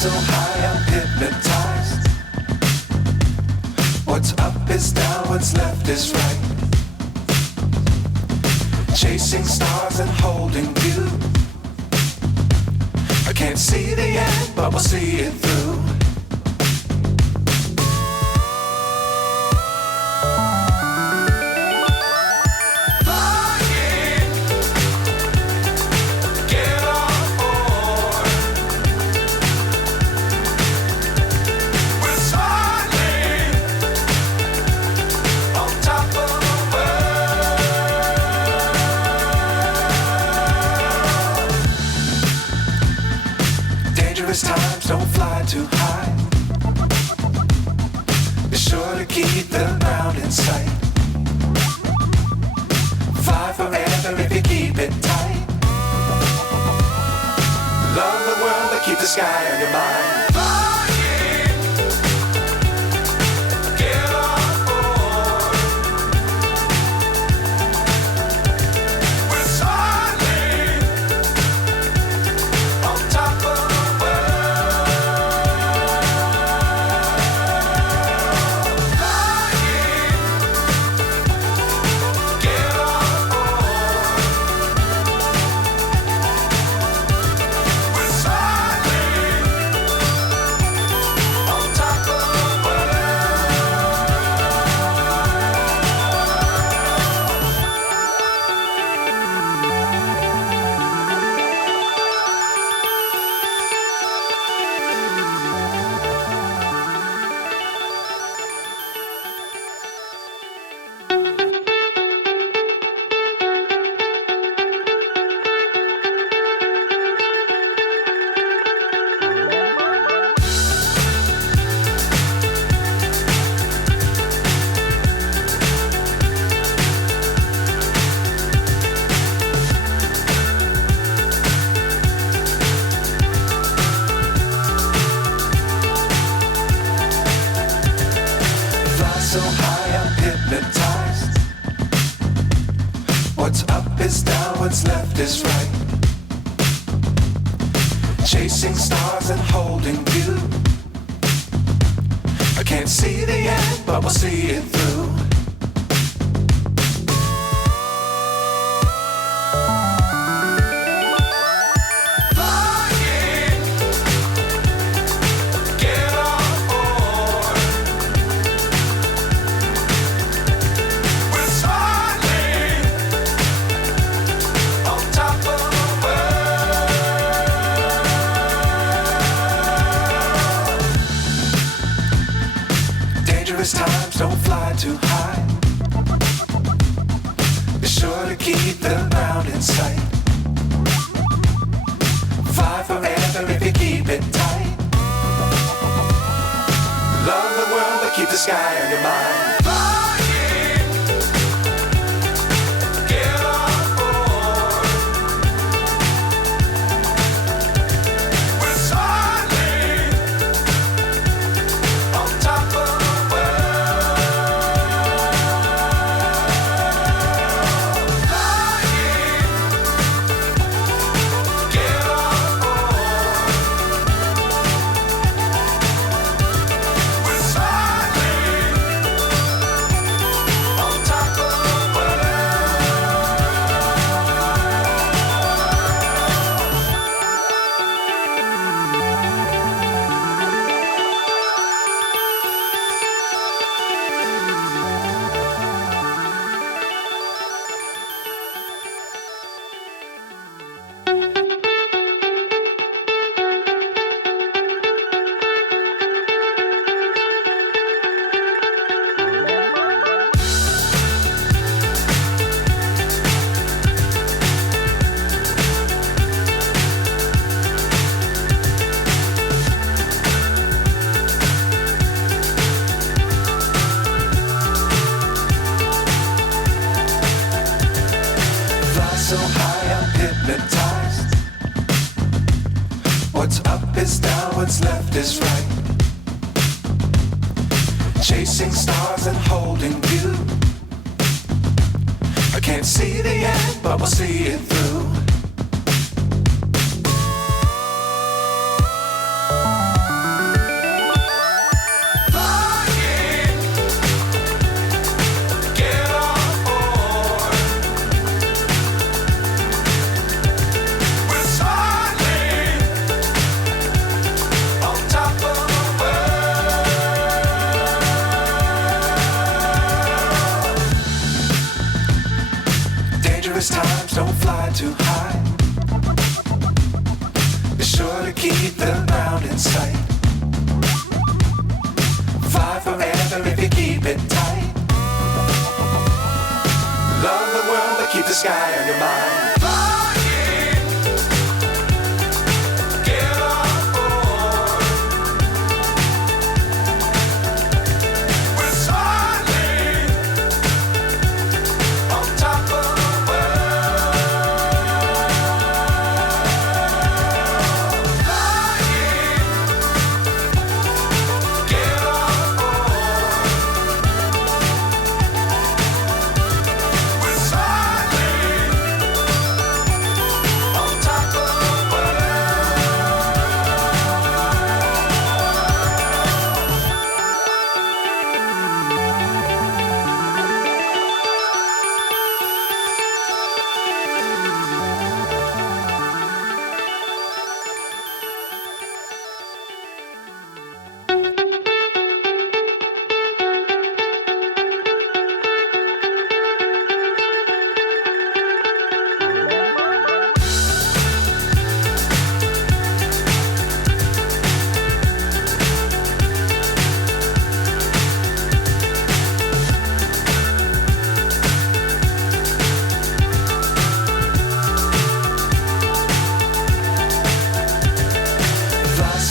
so high, I'm hypnotized. What's up is down, what's left is right. Chasing stars and holding you. I can't see the end, but we'll see it through. Times don't fly too high. Be sure to keep the ground in sight. Fly forever if you keep it tight. Love the world but keep the sky on your mind. So high, I'm hypnotized. What's up is down, what's left is right. Chasing stars and holding you. I can't see the end, but we'll see it through. Times don't fly too high. Be sure to keep the ground in sight. Fly forever if you keep it tight. Love the world but keep the sky on your mind. So high, I'm hypnotized. What's up is down, what's left is right. Chasing stars and holding you. I can't see the end, but we'll see it through. too high. Be sure to keep the ground in sight. Fly forever if you keep it tight. Love the world, but keep the sky on your mind.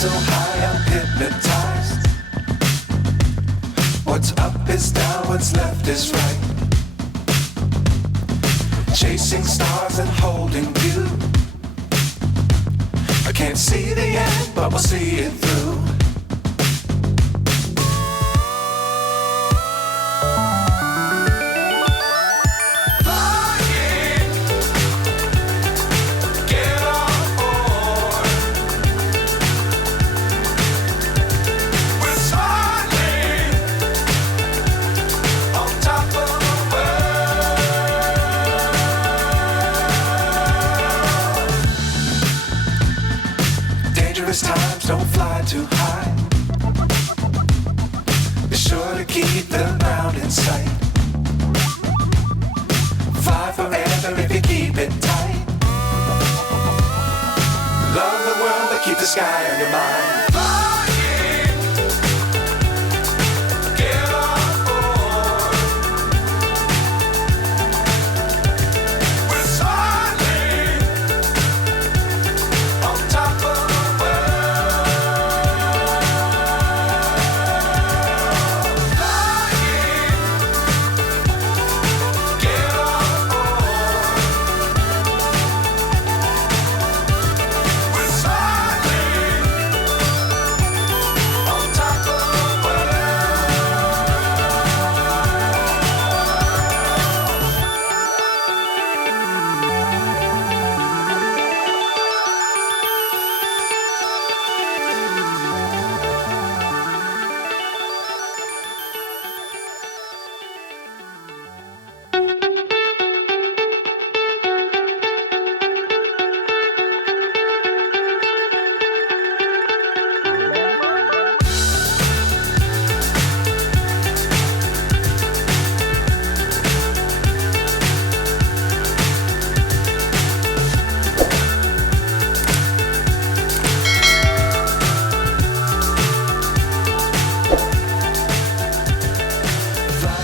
So high I'm hypnotized. What's up is down, what's left is right. Chasing stars and holding you. I can't see the end, but we'll see it through. Dangerous times, don't fly too high. Be sure to keep the ground in sight. Fly forever if you keep it tight. Love the world, but keep the sky on your mind.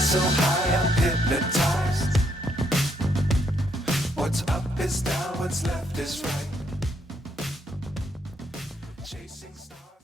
So high I'm hypnotized. What's up is down, what's left is right. Chasing stars.